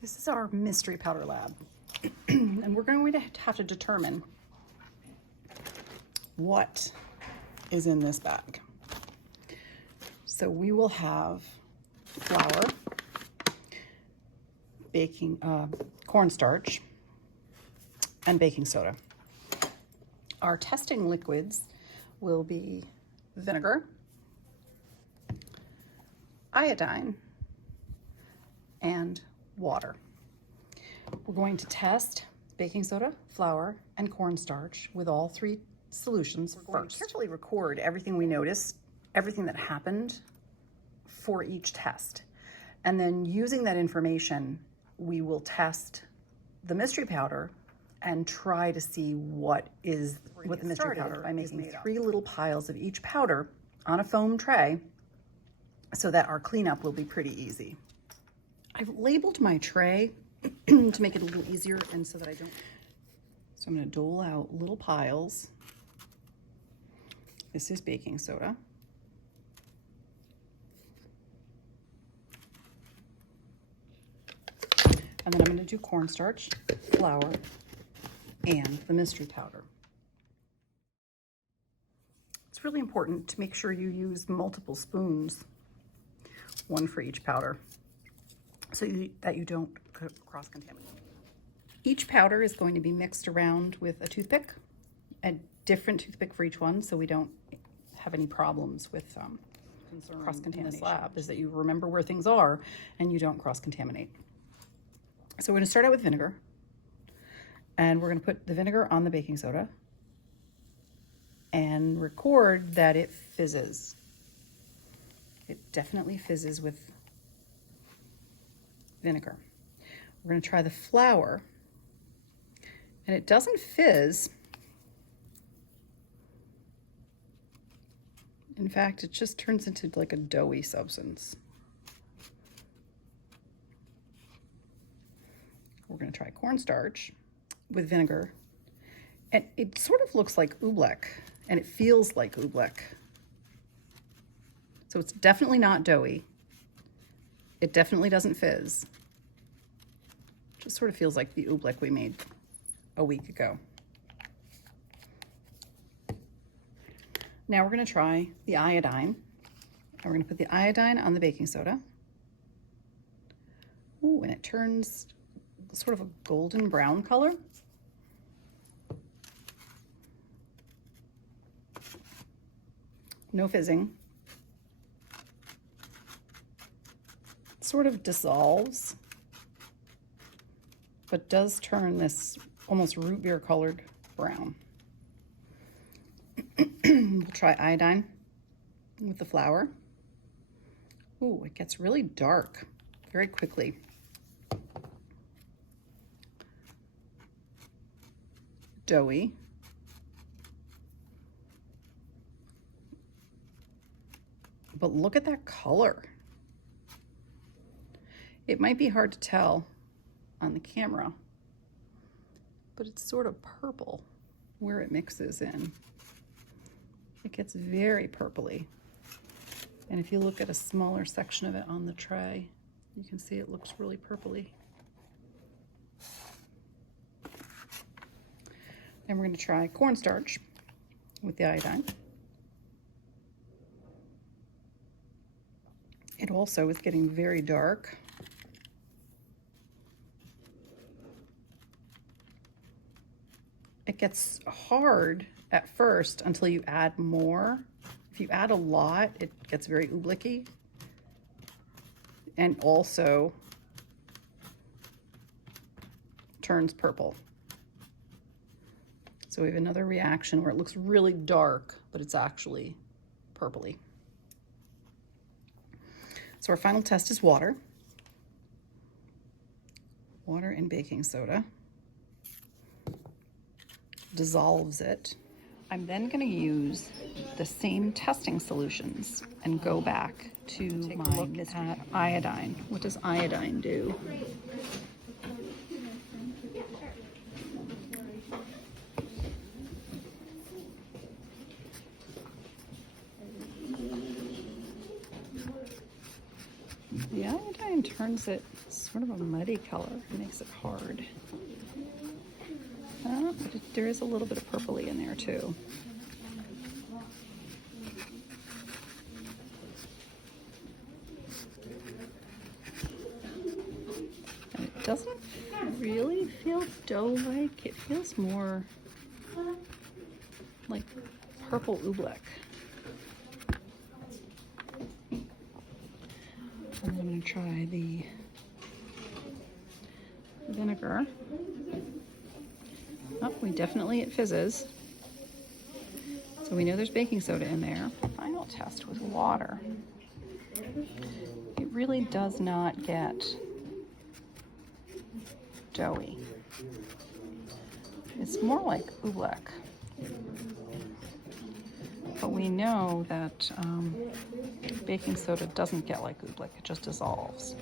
This is our mystery powder lab. And we're going to have to determine what is in this bag. So we will have flour, cornstarch, and baking soda. Our testing liquids will be vinegar, iodine, and water. We're going to test baking soda, flour, and cornstarch with all three solutions first. Carefully record everything we notice, everything that happened for each test. And then using that information, we will test the mystery powder and try to see what the mystery powder by making 3 little piles of each powder on a foam tray so that our cleanup will be pretty easy. I've labeled my tray to make it a little easier and so that I don't. So I'm going to dole out little piles. This is baking soda. And then I'm going to do cornstarch, flour, and the mystery powder. It's really important to make sure you use multiple spoons, one for each powder, so that you don't cross-contaminate. Each powder is going to be mixed around with a toothpick, a different toothpick for each one, so we don't have any problems with cross-contamination. Lab is that you remember where things are and you don't cross-contaminate. So we're going to start out with vinegar, and we're going to put the vinegar on the baking soda and record that it fizzes. It definitely fizzes with vinegar. We're going to try the flour, and it doesn't fizz. In fact, it just turns into like a doughy substance. We're going to try cornstarch with vinegar, and it sort of looks like oobleck, and it feels like oobleck. So it's definitely not doughy. It definitely doesn't fizz. It just sort of feels like the oobleck we made a week ago. Now we're going to try the iodine. And we're going to put the iodine on the baking soda. Ooh, and it turns sort of a golden brown color. No fizzing. It sort of dissolves, but does turn this almost root beer colored brown. We'll try iodine with the flour. Ooh, it gets really dark very quickly. Doughy. But look at that color. It might be hard to tell on the camera, but it's sort of purple where it mixes in. It gets very purpley. And if you look at a smaller section of it on the tray, you can see it looks really purpley. And we're going to try cornstarch with the iodine. It also is getting very dark. It gets hard at first until you add more. If you add a lot, it gets very ooblecky. And also turns purple. So we have another reaction where it looks really dark, but it's actually purpley. So our final test is water. Water and baking soda. Dissolves it. I'm then going to use the same testing solutions and go back to my look at iodine. What does iodine do? The iodine turns it sort of a muddy color. It makes it hard. But there is a little bit of purpley in there too. And it doesn't really feel dough-like. It feels more like purple oobleck. And then I'm going to try the vinegar. Oh, it fizzes. So we know there's baking soda in there. Final test with water. It really does not get doughy. It's more like oobleck. But we know that baking soda doesn't get like oobleck, it just dissolves.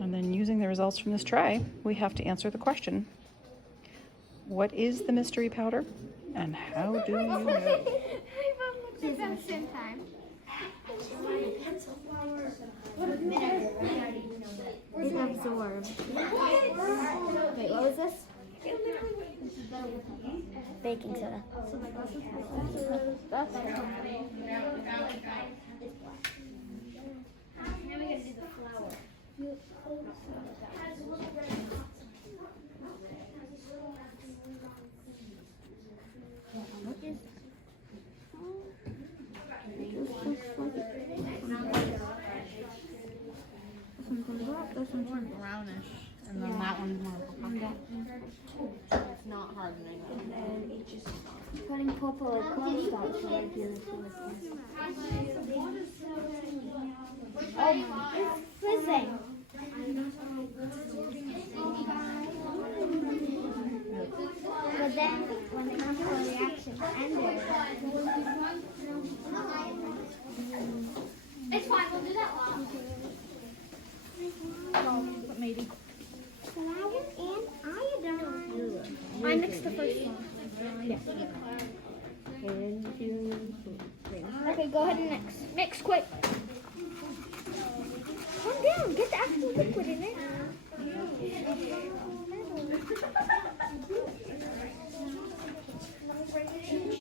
And then using the results from this tray, we have to answer the question, what is the mystery powder and how do you know? At the same time. It absorbs. Wait, what was this? Baking soda. This one's more brownish, and then that one's more purple. It's not hardening. And then it just putting purple like cornstarch right here. Oh my, it's fizzing. But then when the chemical reaction ended, it's fine, we'll do that long. But maybe. Flour and iodine. I mixed the first one. Yeah. 1, 2, 3. Okay, go ahead and mix. Mix quick. Calm down. Get the actual liquid in it.